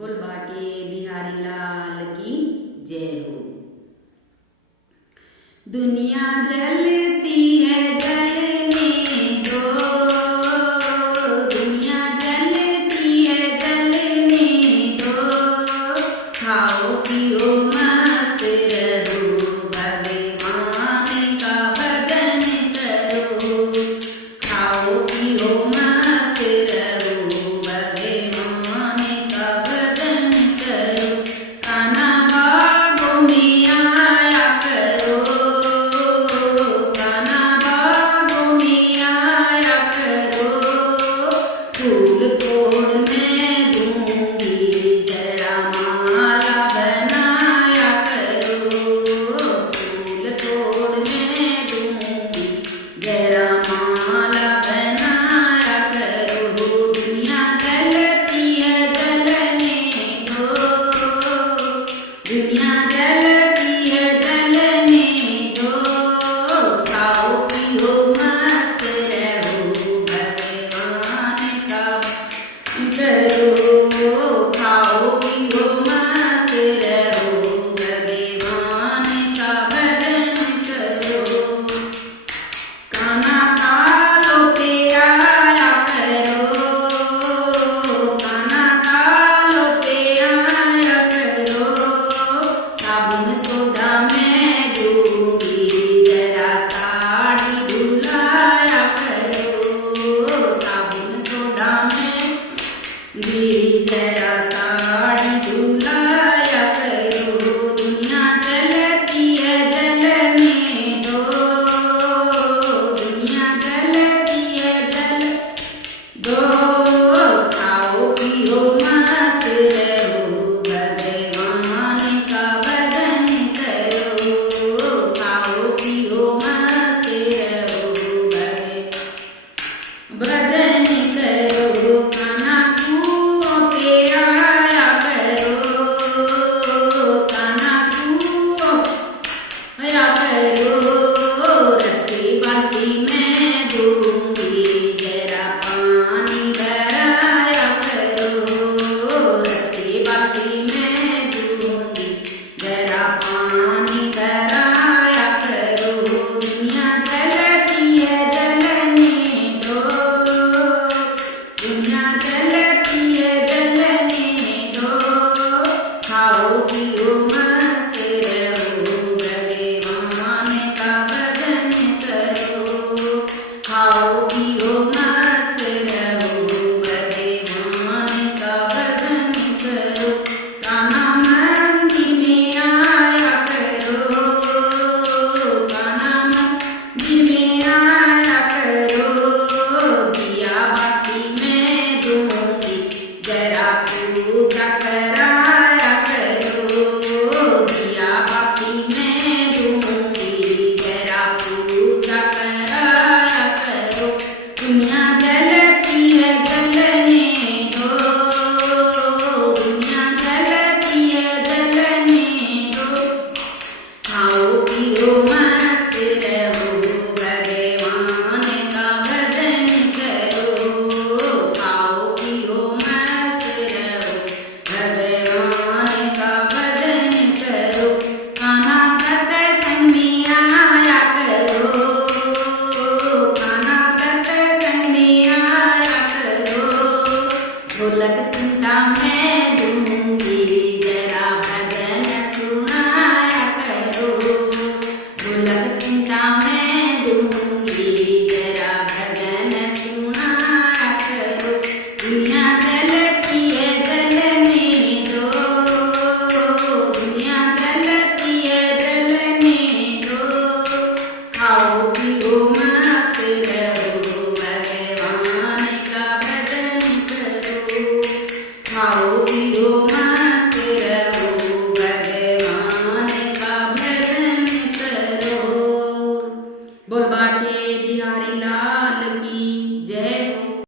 बोल बाके बिहारी लाल की जय हो। दुनिया जलती है जलने दो, दुनिया जलती है जलने दो, खाओ पियो मस्त रहो, भगवान का भजन करो, खाओ पियो मस्त रहो, भगवान का भजन करो, कान्हा बागों में आया करो, कान्हा बागों में आया करो, फूल तोड़ मैं दूंगी जरा माला बनाया करो, फूल तोड़ मैं दूंगी जरा माला बनाया करो, दुनिया जलती है जलने दो, दुनिया जलती है जलने दो, खाओ पियो मस्त रहो, भगवान का करो, खाओ पियो मस्त रहो, भगवान का भजन करो, कान्हा कालों पे आया करो, कान्हा कालों पे आया करो, साबुन सोडा मैं दूंगी जरा साड़ी धुलाया करो, साबुन सोडा मैं दी जरा साड़ी धुलाया करो, दुनिया जलती है जलने दो, दुनिया जलती है जल दो, खाओ पियो मस्त रहो, भगवान का भजन करो, खाओ पियो मस्त रहो, भजन करो, कान्हा कुओं पे आया करो, कान्हा कुओं आया करो, रस्सी बाल्टी मैं दूंगी जरा पानी भराया करो, रस्सी बाल्टी मैं दूंगी जरा पानी भराया करो, दुनिया जलती है जलने दो, दुनिया जलती है जलने दो, खाओ पियो मस्त रहो, भगवान का भजन करो, खाओ पियो मस्त रहो, भगवान का भजन करो, कान्हा मंदिर में आया करो, कान्हा मंदिर में आया करो, दिया बाती मैं दूंगी जरा पूजा कर